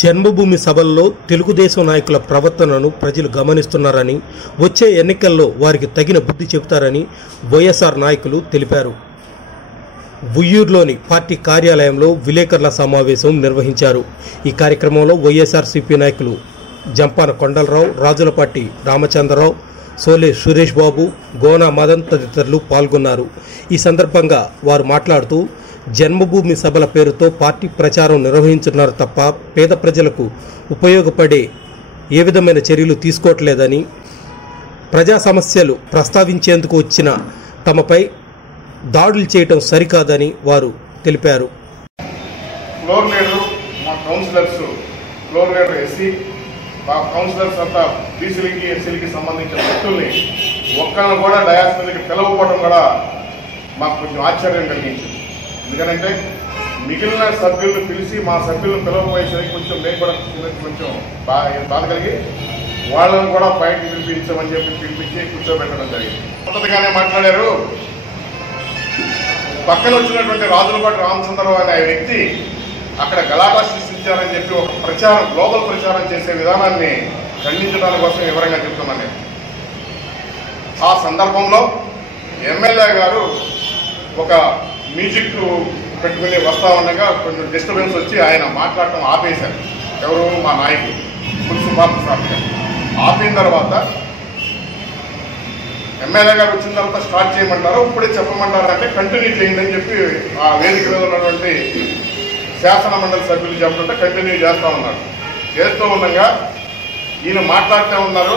జన్మభూమి సభల్లో తెలుగుదేశం నాయకుల ప్రవర్తనను ప్రజలు గమనిస్తున్నారని, వచ్చే ఎన్నికల్లో వారికి తగిన బుద్ధి చెబుతారని వైఎస్ఆర్ నాయకులు తెలిపారు. ఉయ్యూరులోని పార్టీ కార్యాలయంలో విలేకరుల సమావేశం నిర్వహించారు. ఈ కార్యక్రమంలో వైఎస్ఆర్సీపీ నాయకులు జంపాన కొండలరావు, రాజులపాటి రామచంద్రరావు, సోలే సురేష్ బాబు, గోనా మదన్ తదితరులు పాల్గొన్నారు. ఈ సందర్భంగా వారు మాట్లాడుతూ, జన్మభూమి సభల పేరుతో పార్టీ ప్రచారం నిర్వహించున్నారు తప్ప పేద ప్రజలకు ఉపయోగపడే ఏ విధమైన చర్యలు తీసుకోవట్లేదని, ప్రజా సమస్యలు ప్రస్తావించేందుకు వచ్చిన తమపై దాడులు చేయటం సరికాదని వారు తెలిపారు. ఫ్లోర్ లీడరు మా కౌన్సిలర్స్, ఫ్లోర్ లీడర్ ఎస్సీ, మా కౌన్సిలర్స్ అంతా బీసీలకి ఎస్సీలకి సంబంధించిన వ్యక్తుల్ని ఒక్కళ్ళని కూడా డయాస్ మీదకి పిలవకపోవడం కూడా మాకు కొంచెం ఆశ్చర్యం కలిగించింది. ఎందుకంటే మిగిలిన సభ్యులను పిలిచి మా సభ్యులను పిలవపోయేసరికి కొంచెం మేము కూడా కొంచెం బాధ కలిగి వాళ్ళని కూడా బయటకు పిలిపించామని చెప్పి పిలిపించి కూర్చోబెట్టడం జరిగింది. కొత్తగానే మాట్లాడారు. పక్కన వచ్చినటువంటి రాజులపాటి రామచంద్రరావు అనే వ్యక్తి అక్కడ గలాటా సృష్టించారని చెప్పి ఒక ప్రచారం, గ్లోబల్ ప్రచారం చేసే విధానాన్ని ఖండించడానికి కోసం వివరంగా చెప్తున్నాను నేను. ఆ సందర్భంలో ఎమ్మెల్యే గారు ఒక మ్యూజిక్ పెట్టుకుని వస్తా ఉండగా కొంచెం డిస్టర్బెన్స్ వచ్చి ఆయన మాట్లాడటం ఆపేశారు. ఎవరు? మా నాయకుడు పులుసు బాబు సార్ గారు. ఆపిన తర్వాత ఎమ్మెల్యే గారు వచ్చిన తర్వాత స్టార్ట్ చేయమంటారు, ఇప్పుడే చెప్పమంటారు అంటే కంటిన్యూ చేయండి అని చెప్పి ఆ వేదిక మీద ఉన్నటువంటి శాసన మండలి సభ్యులు చెప్పడంటే కంటిన్యూ చేస్తూ ఉన్నారు. చేస్తూ ఉండగా ఈయన మాట్లాడుతూ ఉన్నారు.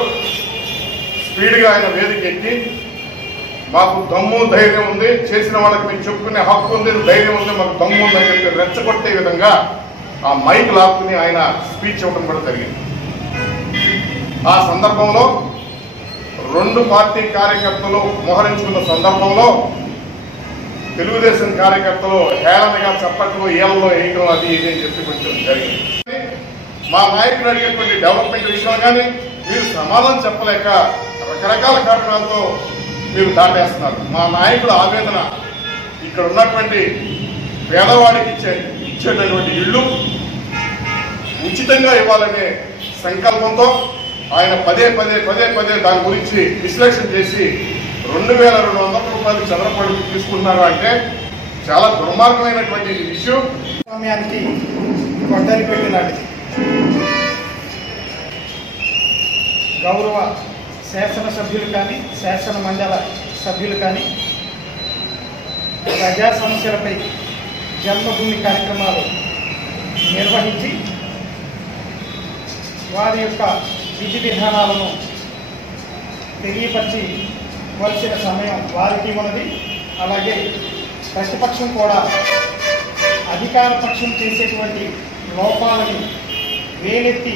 స్పీడ్గా ఆయన వేదిక ఎక్కి మాకు దమ్ము ధైర్యం ఉంది, చేసిన వాళ్ళకి మేము చెప్పుకునే హక్కు ఉంది, ధైర్యం ఉంది, మాకు దమ్ము ఉందని చెప్పి రెచ్చగొట్టే విధంగా ఆ మైక్ లాక్కుని ఆయన స్పీచ్ ఇవ్వడం కూడా జరిగింది. ఆ సందర్భంలో రెండు పార్టీ కార్యకర్తలు మోహరించుకున్న సందర్భంలో తెలుగుదేశం కార్యకర్తలు హేళనగా చప్పట్లు ఏళ్లలో వేయడం అది ఇది అని చెప్పి కొంచెం జరిగింది. మా నాయకులు అడిగేటువంటి డెవలప్మెంట్ విషయంలో కానీ మీరు సమాధానం చెప్పలేక రకరకాల కారణాలతో మీరు దాటేస్తున్నారు. మా నాయకుల ఆవేదన ఇక్కడ ఉన్నటువంటి పేదవాడికి ఇచ్చేటటువంటి ఇళ్ళు ఉచితంగా ఇవ్వాలనే సంకల్పంతో ఆయన పదే దాని గురించి విశ్లేషణ చేసి 2200 రూపాయలు చంద్రబాబుకి తీసుకున్నారు అంటే చాలా దుర్మార్గమైనటువంటి విషయం. సమయానికి కొట్టరి పెట్టినట్టు గౌరవ శాసనసభ్యులు కానీ శాసన మండల సభ్యులు కానీ ప్రజా సమస్యలపై జన్మభూమి కార్యక్రమాలు నిర్వహించి వారి యొక్క విధి విధానాలను తెలియపరచవలసిన సమయం వారికి ఉన్నది. అలాగే ప్రతిపక్షం కూడా అధికార పక్షం చేసేటువంటి లోపాలని వేలెత్తి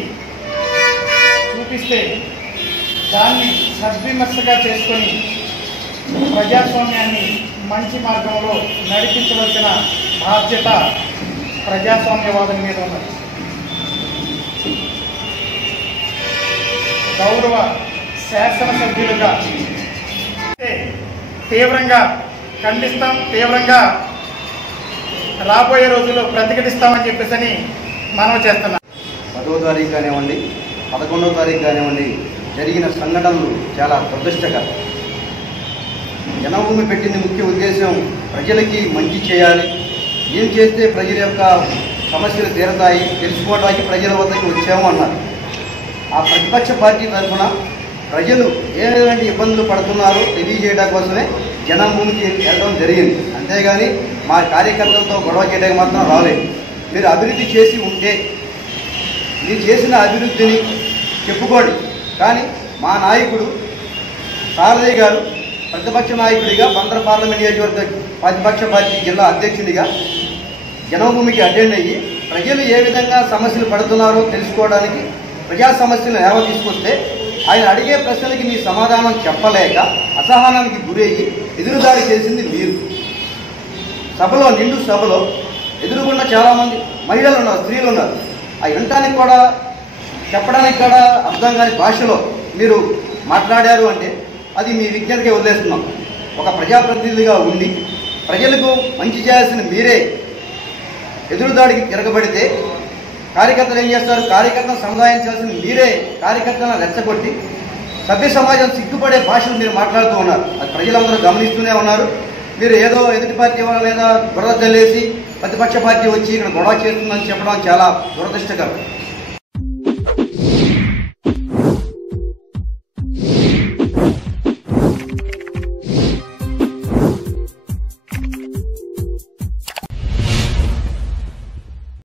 చూపిస్తే దాన్ని సద్విమర్శగా చేసుకొని ప్రజాస్వామ్యాన్ని మంచి మార్గంలో నడిపించవలసిన బాధ్యత ప్రజాస్వామ్యవాదం మీద ఉన్నది. గౌరవ శాసనసభ్యులుగా తీవ్రంగా ఖండిస్తాం, తీవ్రంగా రాబోయే రోజుల్లో ప్రతిఘటిస్తామని చెప్పేసి మనం చేస్తున్నాం. 10వ తారీఖు కానివ్వండి, 11వ తారీఖు కానివ్వండి, జరిగిన సంఘటనలు చాలా దురదృష్టకరం. జన్మభూమి పెట్టిన ముఖ్య ఉద్దేశం ప్రజలకి మంచి చేయాలి, ఏం చేస్తే ప్రజల యొక్క సమస్యలు తీరతాయి తెలుసుకోవడానికి ప్రజల వద్దకు వచ్చాము అన్నారు. ఆ ప్రతిపక్ష పార్టీ తరఫున ప్రజలు ఏటువంటి ఇబ్బందులు పడుతున్నారో తెలియజేయడం కోసమే జన్మభూమికి వెళ్ళడం జరిగింది. అంతేగాని మా కార్యకర్తలతో గొడవ చేయడానికి మాత్రం రాలేదు. మీరు అభివృద్ధి చేసి ఉంటే మీరు చేసిన అభివృద్ధిని చెప్పుకోండి. కానీ మా నాయకుడు సారథి గారు ప్రతిపక్ష నాయకుడిగా బందర్ పార్లమెంట్ నియోజకవర్గ ప్రతిపక్ష పార్టీ జిల్లా అధ్యక్షుడిగా జన్మభూమికి అటెండ్ అయ్యి ప్రజలు ఏ విధంగా సమస్యలు పడుతున్నారో తెలుసుకోవడానికి ప్రజా సమస్యలను ఏవో తీసుకొస్తే ఆయన అడిగే ప్రశ్నలకి మీ సమాధానం చెప్పలేక అసహనానికి గురయ్యి ఎదురుదాడి చేసింది మీరు. సభలో, నిండు సభలో ఎదురుగున్న చాలామంది మహిళలు ఉన్నారు, స్త్రీలు ఉన్నారు. ఆ వినటానికి కూడా చెప్పడానికి కూడా అర్థం కాని భాషలో మీరు మాట్లాడారు అంటే అది మీ విజ్ఞతకే వదిలేస్తున్నాం. ఒక ప్రజాప్రతినిధిగా ఉండి ప్రజలకు మంచి చేయాల్సిన మీరే ఎదురుదాడికి తిరగబడితే కార్యకర్తలు ఏం చేస్తారు? కార్యకర్తలను సముదాయించాల్సిన మీరే కార్యకర్తలను రెచ్చగొట్టి సభ్య సమాజం సిగ్గుపడే భాషలు మీరు మాట్లాడుతూ ఉన్నారు. అది ప్రజలందరూ గమనిస్తూనే ఉన్నారు. మీరు ఏదో ఎదుటి పార్టీ వాళ్ళ మీద బురద జల్లేసి ప్రతిపక్ష పార్టీ వచ్చి ఇక్కడ గొడవ చేస్తుందని చెప్పడం చాలా దురదృష్టకరం.